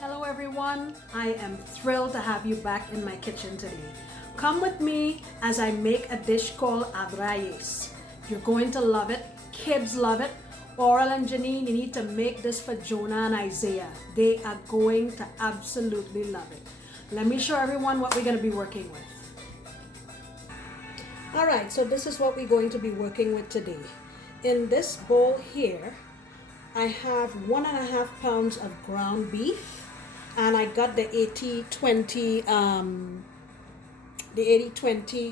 Hello everyone, I am thrilled to have you back in my kitchen today. Come with me as I make a dish called Ara'yes. You're going to love it, kids love it. Oral and Janine, you need to make this for Jonah and Isaiah. They are going to absolutely love it. Let me show everyone what we're going to be working with. Alright, so this is what we're going to be working with today. In this bowl here, I have 1.5 pounds of ground beef. And I got the 80-20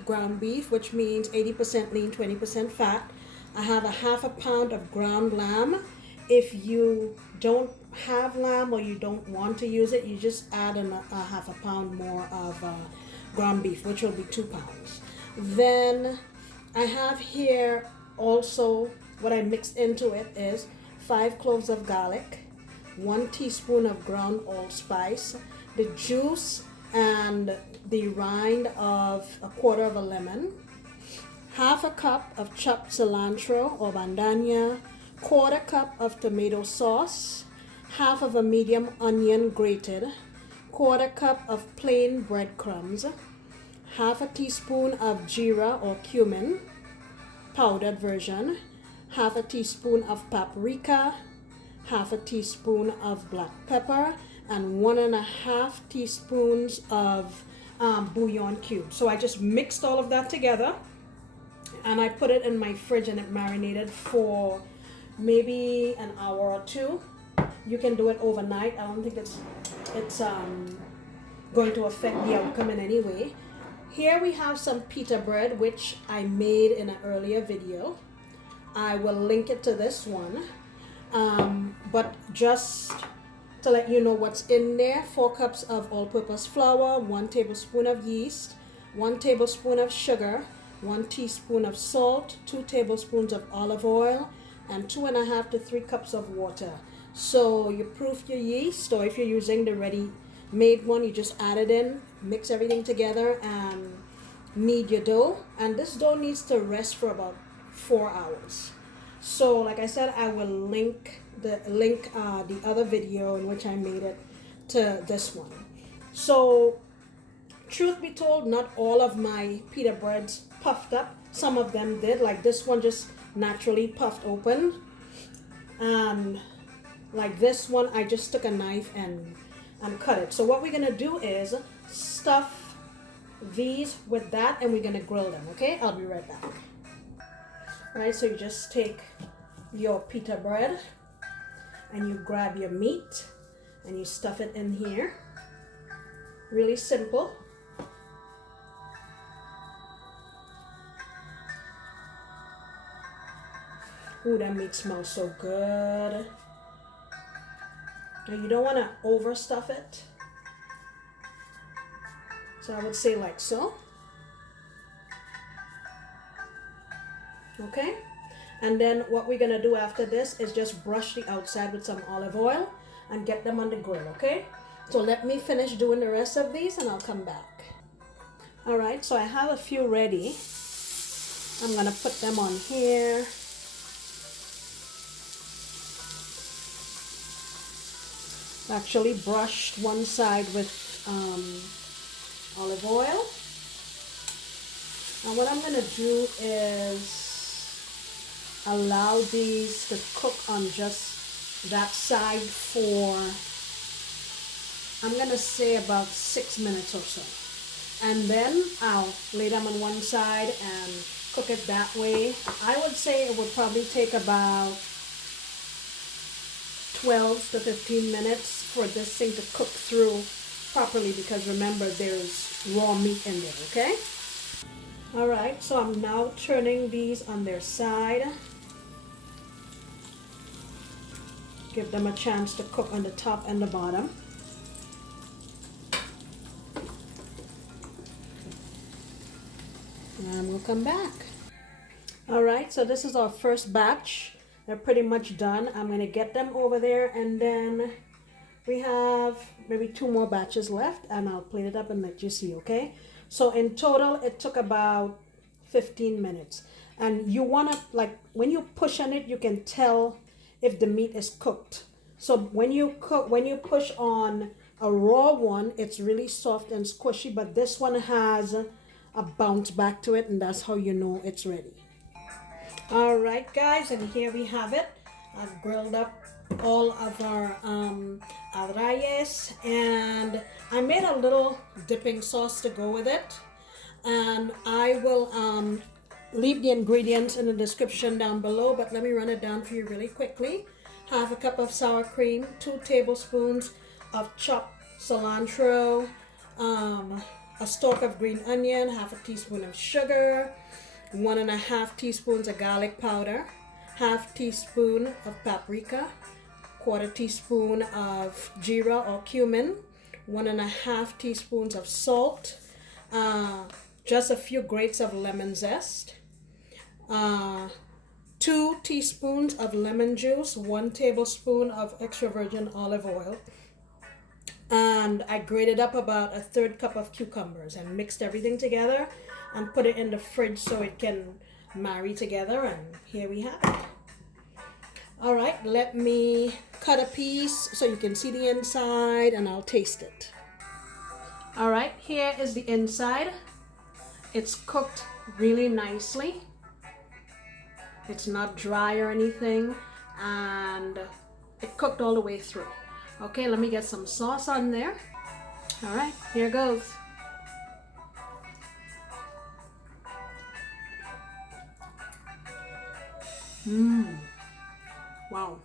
ground beef, which means 80% lean, 20% fat. I have 1/2 pound of ground lamb. If you don't have lamb or you don't want to use it, you just add a 1/2 pound more of ground beef, which will be 2 pounds. Then I have here also what I mixed into it is 5 cloves of garlic, 1 teaspoon of ground allspice, the juice and the rind of 1/4 of a lemon, 1/2 cup of chopped cilantro or bandhania, 1/4 cup of tomato sauce, 1/2 of a medium onion grated, 1/4 cup of plain breadcrumbs, 1/2 teaspoon of geera or cumin, powdered version, 1/2 teaspoon of paprika, 1/2 teaspoon of black pepper, and 1.5 teaspoons of bouillon cubes. So I just mixed all of that together and I put it in my fridge and it marinated for maybe an hour or two. You can do it overnight. I don't think it's going to affect the outcome in any way. Here we have some pita bread, which I made in an earlier video. I will link it to this one. But just to let you know what's in there, 4 cups of all-purpose flour, 1 tablespoon of yeast, 1 tablespoon of sugar, 1 teaspoon of salt, 2 tablespoons of olive oil, and 2.5 to 3 cups of water. So you proof your yeast, or if you're using the ready-made one, you just add it in, mix everything together, and knead your dough. And this dough needs to rest for about 4 hours. So like I said, I will link the other video in which I made it to this one. So truth be told, not all of my pita breads puffed up. Some of them did, like this one just naturally puffed open. Like this one, I just took a knife and cut it. So what we're gonna do is stuff these with that and we're gonna grill them, okay? I'll be right back. Right, so you just take your pita bread and you grab your meat and you stuff it in here. Really simple. Ooh, that meat smells so good. Now you don't want to overstuff it. So I would say like so. Okay, and then what we're gonna do after this is just brush the outside with some olive oil and get them on the grill. Okay, so let me finish doing the rest of these and I'll come back. All right, so I have a few ready. I'm gonna put them on here. Actually brushed one side with olive oil, and what I'm gonna do is allow these to cook on just that side for, I'm gonna say about 6 minutes or so, and then I'll lay them on one side and cook it that way. I would say it would probably take about 12 to 15 minutes for this thing to cook through properly, because remember there's raw meat in there. Okay, all right, so I'm now turning these on their side. Give them a chance to cook on the top and the bottom. And we'll come back. All right, so this is our first batch. They're pretty much done. I'm going to get them over there, and then we have maybe 2 more batches left, and I'll plate it up and let you see, okay? So in total, it took about 15 minutes. And you want to, like, when you push on it, you can tell if the meat is cooked. So when you push on a raw one, it's really soft and squishy, but this one has a bounce back to it, and that's how you know it's ready. All right, guys, and here we have it. I've grilled up all of our Ara'yes, and I made a little dipping sauce to go with it. And I will leave the ingredients in the description down below, but let me run it down for you really quickly. Half a cup of sour cream, 2 tablespoons of chopped cilantro, a stalk of green onion, half a teaspoon of sugar, 1.5 teaspoons of garlic powder, half teaspoon of paprika, quarter teaspoon of geera or cumin, 1.5 teaspoons of salt, just a few grates of lemon zest, 2 teaspoons of lemon juice, 1 tablespoon of extra virgin olive oil, and I grated up about a 1/3 cup of cucumbers and mixed everything together and put it in the fridge so it can marry together, and here we have it. All right, let me cut a piece so you can see the inside and I'll taste it. All right, here is the inside. It's cooked really nicely. It's not dry or anything, and it cooked all the way through. Okay, let me get some sauce on there. All right, here goes. Wow.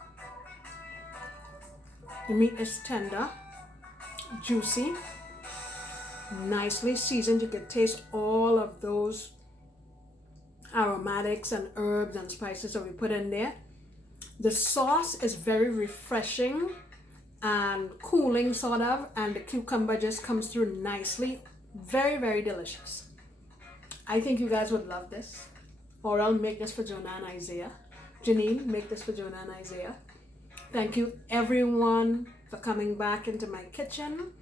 The meat is tender, juicy, nicely seasoned. You can taste all of those aromatics and herbs and spices that we put in there. The sauce is very refreshing and cooling sort of, and the cucumber just comes through nicely. Very, very delicious. I think you guys would love this. Or I'll make this for Jonah and Isaiah. Janine, make this for Jonah and Isaiah. Thank you everyone for coming back into my kitchen.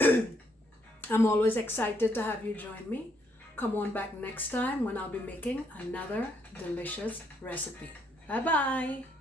I'm always excited to have you join me. Come on back next time when I'll be making another delicious recipe. Bye bye.